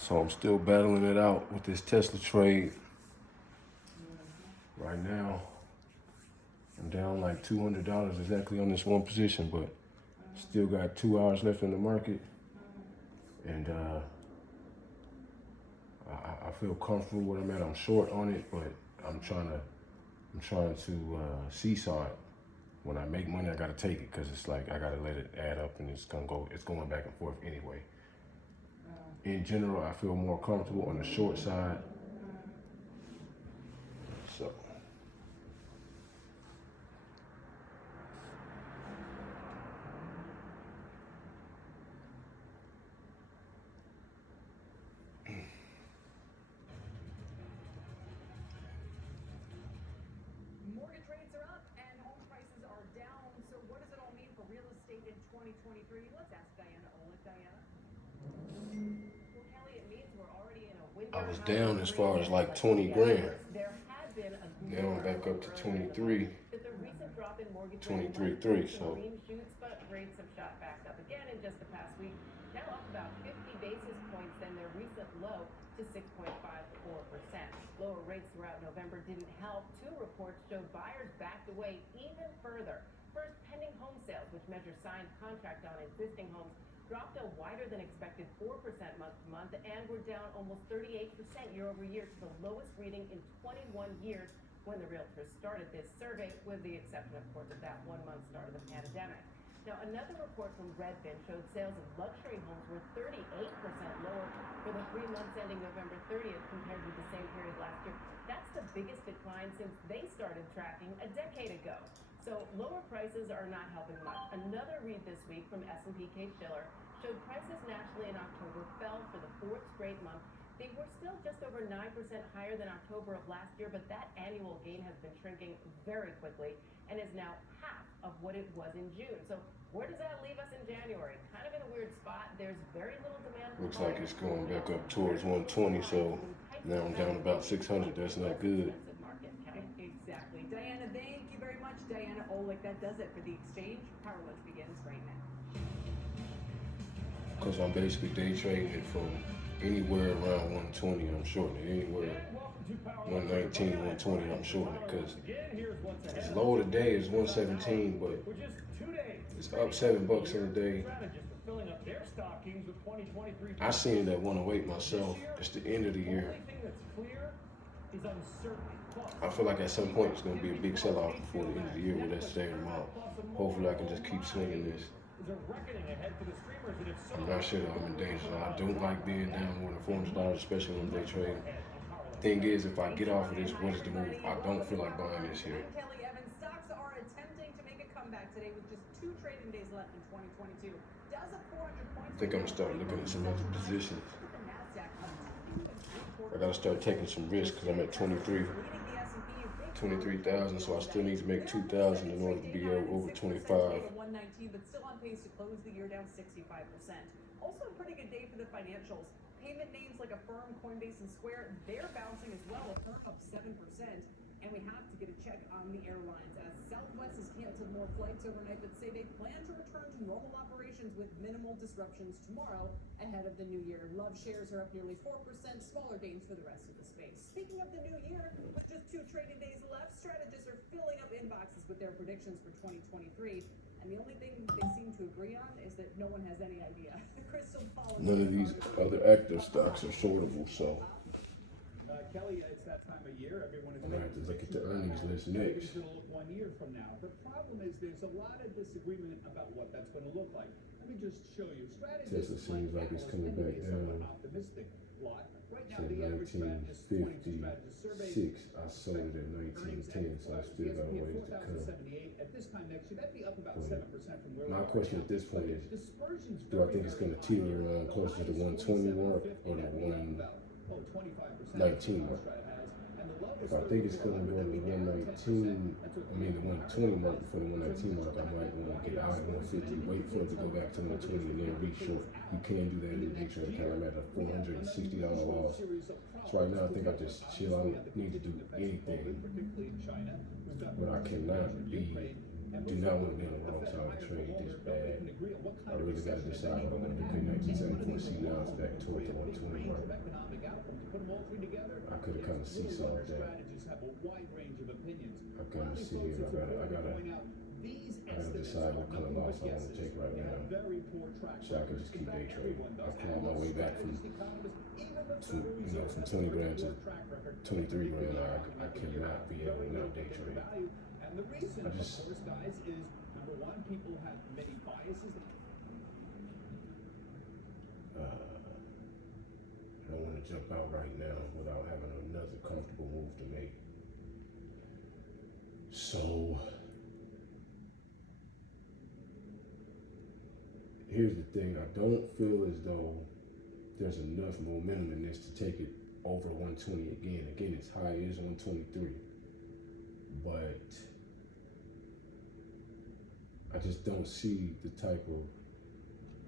So I'm still battling it out with this Tesla trade. Right now, I'm down like $200 exactly on this one position, but still got 2 hours left in the market. And I feel comfortable where I'm at. I'm short on it, but I'm trying to seesaw it. When I make money, I gotta take it because it's like I gotta let it add up, and it's going back and forth anyway. In general, I feel more comfortable on the short side. So. Mortgage rates are up and home prices are down. So what does it all mean for real estate in 2023? Let's ask Diana Olick. Diana? Well, Kelly, it means we're already in a winter. I was down as far as like 20 grand. There had been a now I'm back up to 23. That the recent drop in mortgage 23.3. So green shoots, but rates have shot back up again in just the past week. Now up about 50 basis points than their recent low to 6.54%. Lower rates throughout November didn't help. Two reports showed buyers backed away even further. First, pending home sales, which measure signed contract on existing homes, dropped a wider than expected 4% month to month, and were down almost 38% year over year to the lowest reading in 21 years when the realtors started this survey, with the exception, of course, of that 1 month start of the pandemic. Now, another report from Redfin showed sales of luxury homes were 38% lower for the 3 months ending November 30th compared with the same period last year. That's the biggest decline since they started tracking a decade ago. So lower prices are not helping much. Another read this week from S&P Case-Shiller showed prices nationally in October fell for the 4th straight month. They were still just over 9% higher than October of last year, but that annual gain has been shrinking very quickly and is now half of what it was in June. So where does that leave us in January? Kind of in a weird spot. There's very little demand. looks like it's going back up towards 120. So now I'm down about 600. That's not good. Exactly. Diana, thank you very much. Diana Olick. That does it for the exchange. Power Lunch begins right now. Because I'm basically day trading it from anywhere around 120. I'm shorting it. Anywhere 119, 120. I'm shorting it because its low today is 117, but it's up $7 in a day. I seen it at 108 myself. It's the end of the year. I feel like at some point it's going to be a big sell-off before the end of the year with that same amount. Hopefully I can just keep swinging this. I'm not sure that I'm in danger. I don't like being down more than $400, especially when day trading. Thing is, if I get off of this, what is the move? I don't feel like buying this here. Kelly Evans, stocks are attempting to make a comeback today with just 2 trading days left in 2022. Does a 400 points? I think I'm gonna start looking at some other positions. I gotta start taking some risks because I'm at 23,000, so I still need to make 2,000 in order to be over 25. 119, but still on pace to close the year down 65%. Also a pretty good day for the financials. Payment names like Affirm, Coinbase, and Square, they're bouncing as well. Affirm up 7%. And we have to get a check on the airlines as Southwest has canceled more flights overnight, but say they plan to return to normal operations with minimal disruptions tomorrow ahead of the new year. Love shares are up nearly 4%, smaller gains for the rest of the space. Speaking of the new year, with just 2 trading days left, strategists are filling up inboxes with their predictions for 2023. And the only thing they seem to agree on is that no one has any idea. The crystal ball. None of these other active stocks are shortable, so Kelly, it's that time of year. Everyone is I'm gonna have to look at the earnings list next. Going to look 1 year from now. The problem is there's a lot of disagreement about what that's going to look like. Let me just show you. Tesla seems like it's coming back down. Optimistic lot. Right now, So the average strategist, 1956, I sold it at 1910, so I still got a ways to come. At this time next year, that'd be up about 7% from where My question at this point is, do I think it's going to teeter around closer to the 120 mark or the 119 mark? If I think it's going to go to the 119, the 120 mark before the 119 mark, I might want to get out at 150, wait for it to go back to 120 and then re-short. You can do that in the day trade account. I'm at a $460 loss. So right now I think I just chill. I don't need to do anything. But I cannot be do not want to be on the wrong side of the trade this bad. I really got to decide what I want to do. P1974, see now it's back toward the 120 mark. I could have kind of seesawed that. I kind of see it. I gotta decide what kind of loss I want to take right now, so I can just keep day trading. I clawed my way back from 20 grand to 23 grand. I cannot be able to now day trade. And the reason, of course, guys, is number one, people have many biases. I don't want to jump out right now without having another comfortable move to make. So here's the thing, I don't feel as though there's enough momentum in this to take it over 120 again. Again, its high is 123, but I just don't see the type of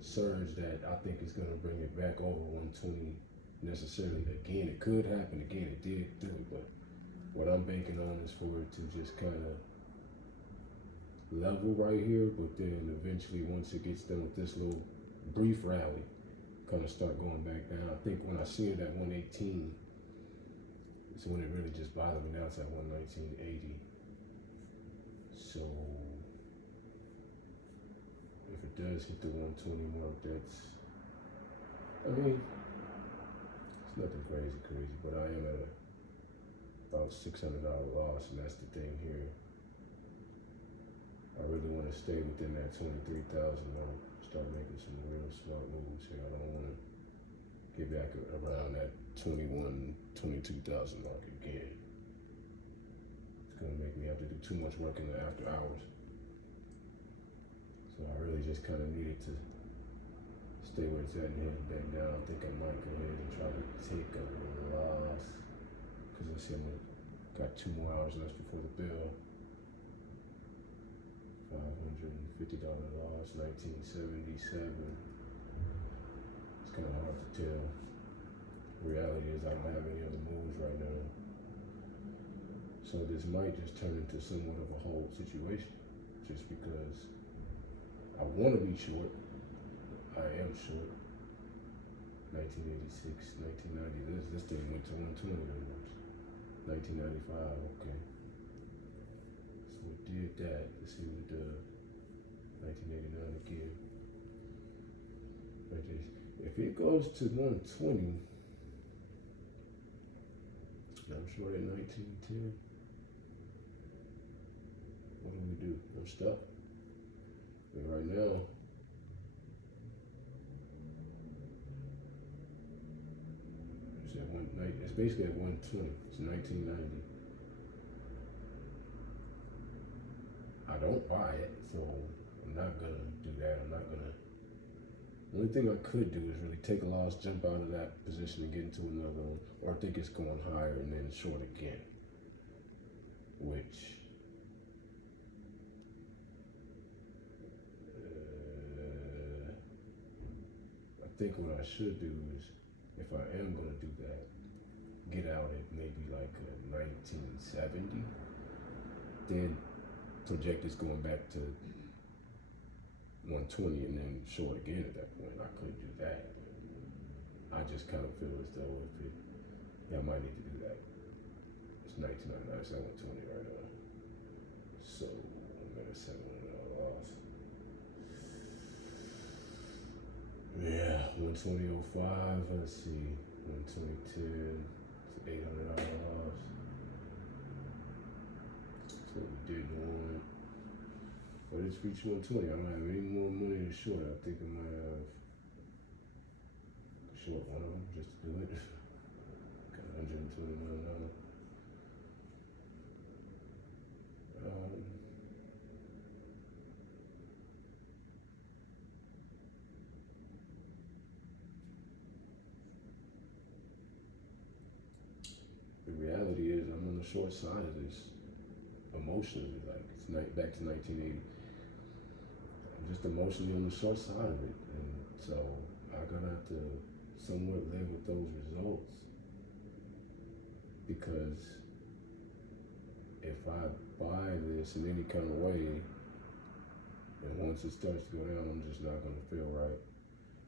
surge that I think is going to bring it back over 120 necessarily. Again, it could happen. Again, it did do it, but what I'm banking on is for it to just kind of level right here, but then eventually once it gets done with this little brief rally, kind of start going back down. I think when I see it at 118, it's when it really just bothered me. Now it's at 119.80. So if it does hit the 120 mark, that's, I mean, it's nothing crazy, but I am at about $600 loss, and that's the thing here. I really want to stay within that 23,000 mark, start making some real smart moves here. I don't want to get back around that 22,000 mark again. It's going to make me have to do too much work in the after hours. So I really just kind of needed to stay where it's at and head back down. I think I might go ahead and try to take a loss, because I said I got 2 more hours left before the bell. $550 loss, 1977. It's kind of hard to tell. Reality is I don't have any other moves right now. So this might just turn into somewhat of a hold situation, just because I want to be short. I am short. 1986, 1990. This thing went to 120 almost. 1995, okay. So it did that. Let's see what it does. 1989 again. But if it goes to 120, I'm short at 1910. What do? I'm stuck. And right now, it's basically at 120. It's 1990. I don't buy it, so I'm not gonna do that. The only thing I could do is really take a loss, jump out of that position and get into another one, or I think it's going higher and then short again, which I think what I should do is, if I am gonna do that, get out at maybe like 1970, then project is going back to 120 and then short again at that point. I could do that. I just kind of feel as though I might need to do that. It's 1999, it's at 120 right now. So I'm at a $700 loss. Yeah, 120.05, let's see, 120.10, it's $800 loss. That's what we did want. But it's reached 120. I don't have any more money to short. I think I might have short one of them just to do it. Got $129. The reality is I'm on the short side of this emotionally. Like, it's back to 1980. I'm just emotionally on the short side of it, and so I'm gonna have to somewhat live with those results, because if I buy this in any kind of way, once it starts to go down, I'm just not gonna feel right.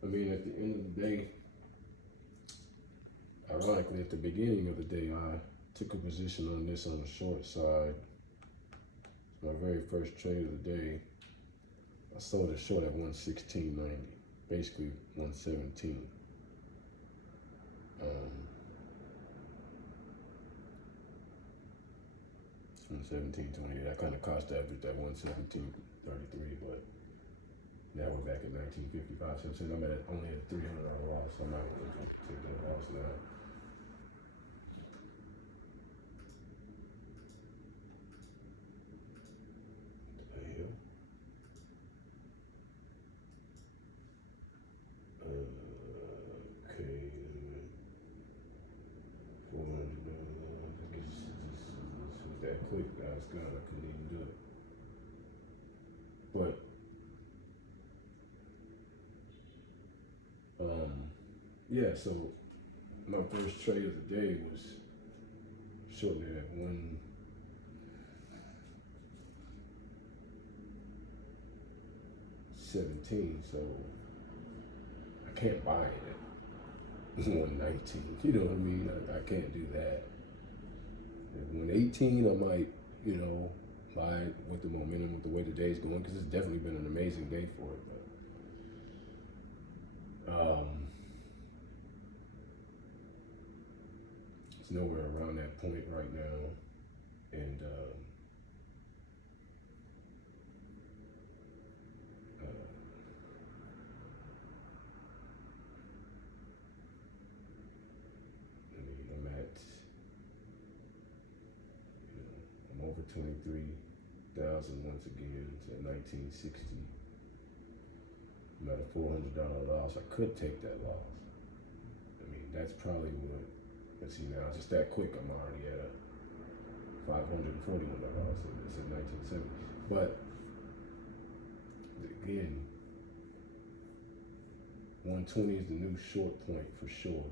I mean, at the end of the day, ironically, at the beginning of the day, I took a position on this on the short side. My very first trade of the day, I sold it short at 116.90, basically 117. 117.28. I kind of cost averaged at 117.33, but now we're back at 19.55. So since I'm at only a $300 loss, I might want to take that loss now. Okay, $400. That quick, guys, God, I couldn't even do it. But yeah, so my first trade of the day was shorting it at 117, so I can't buy it at 119. You know what I mean? I can't do that. At 118, I might, buy it with the momentum, with the way the day's going, because it's definitely been an amazing day for it. But it's nowhere around that point right now, and I'm over 23,000 once again. It's at 1960. I'm at a $400 loss. I could take that loss. I mean, that's probably what. Let's see now, just that quick, I'm already at a $541 loss. It's at 1970. But again, 120 is the new short point for sure.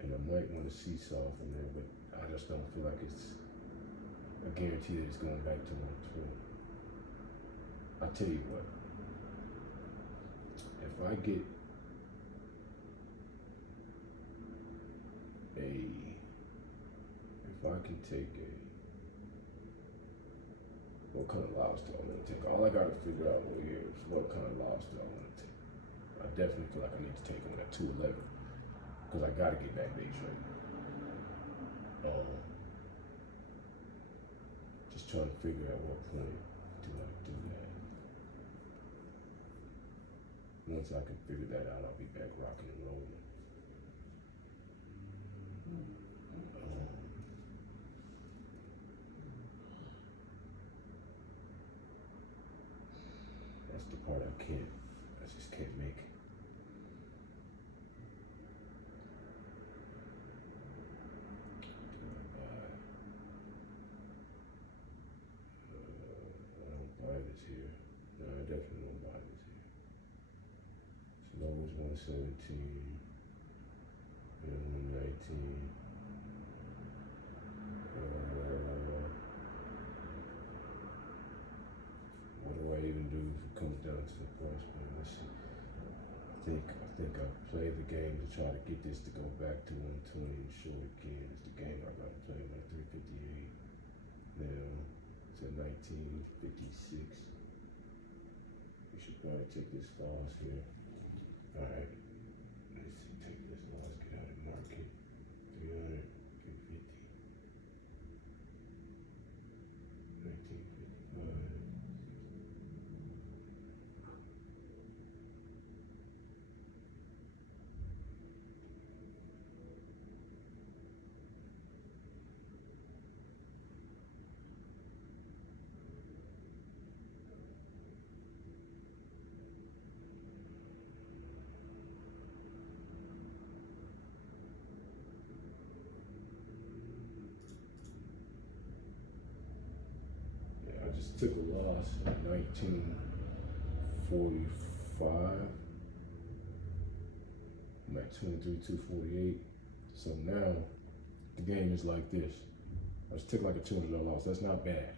And I might want to seesaw from there, but I just don't feel like it's a guarantee that it's going back to 120. I'll tell you what, if I get if I can take what kind of loss do I want to take? All I got to figure out over here is what kind of loss do I want to take. I definitely feel like I need to take one at 211 because I got to get that base rate. Just trying to figure out what point do I do that. Once I can figure that out, I'll be back rocking and rolling. That's the part I just can't make. I don't buy this here. No, I definitely don't buy this here. So low is 117 and 119. What do I even do if it comes down to the price point? Let's see. I think I play the game to try to get this to go back to 120 and short again. It's the game I got to play by 358. Now it's at 1956. We should probably take this loss here. All right. Let's see. Take this loss. Get out of market. 300. Get 50. 1955. I just took a loss at 1945. I'm at 23,248. So now the game is like this. I just took like a $200 loss. That's not bad.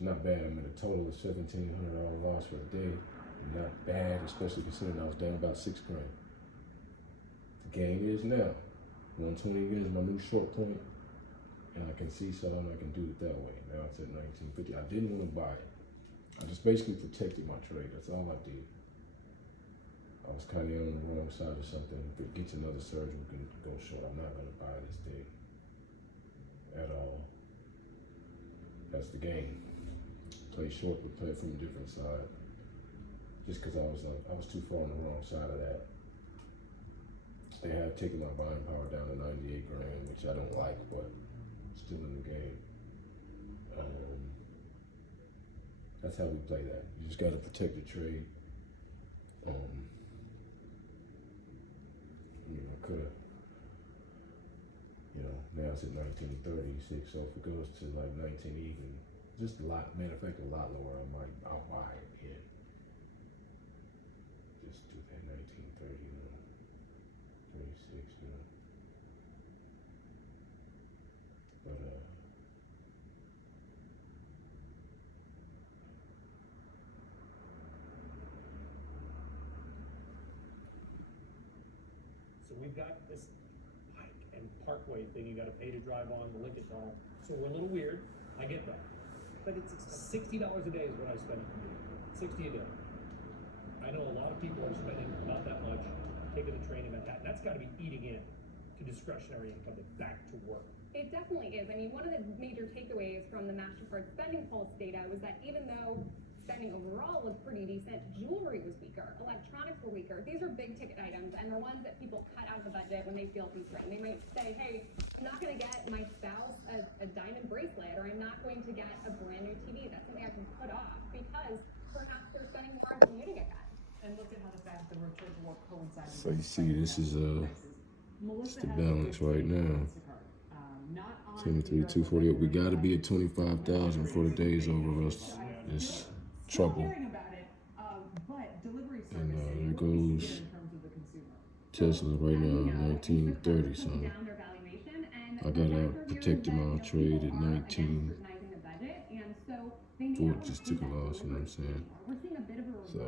It's not bad. I'm at a total of $1,700 loss for the day. Not bad, especially considering I was down about $6 grand. The game is now. 120 again is my new short point, and I can see something. I can do it that way. Now it's at 1950. I didn't want to buy it. I just basically protected my trade. That's all I did. I was kind of on the wrong side of something. If it gets another surge, we can go short. I'm not going to buy this day at all. That's the game. Play short, but play from a different side. Just because I was too far on the wrong side of that. They have taken my buying power down to 98 grand, which I don't like, but still in the game. That's how we play that. You just got to protect the trade. I could have, now it's at 1936, so if it goes to like 19 even, just a lot, matter of fact, a lot lower, I'll buy it in. Just do that 1930, 36, But, So we've got this Pike and Parkway thing you gotta pay to drive on the Lincoln Tunnel. So we're a little weird, I get that. But it's $60 a day is what I spend. 60 a day. I know a lot of people are spending about that much taking the train in Manhattan. That's gotta be eating in to discretionary income to back to work. It definitely is. I mean, one of the major takeaways from the Mastercard spending pulse data was that even though spending overall looked pretty decent, jewelry was weaker, electronics were weaker. These are big ticket items and the ones that people cut out of the budget when they feel constrained. They might say, hey, I'm not going to get my spouse a diamond bracelet, or I'm not going to get a brand new TV. That's something I can put off because perhaps they're spending more on commuting again. And look at how the fact the return to work coincided. So you see, this is it's the balance right now. 73,248. We got to be at 25,000 before the day is over. Us, it's trouble. And there goes Tesla right now, 1930 something. I got out protecting my trade at 19. Ford just took a loss, you know what I'm saying? So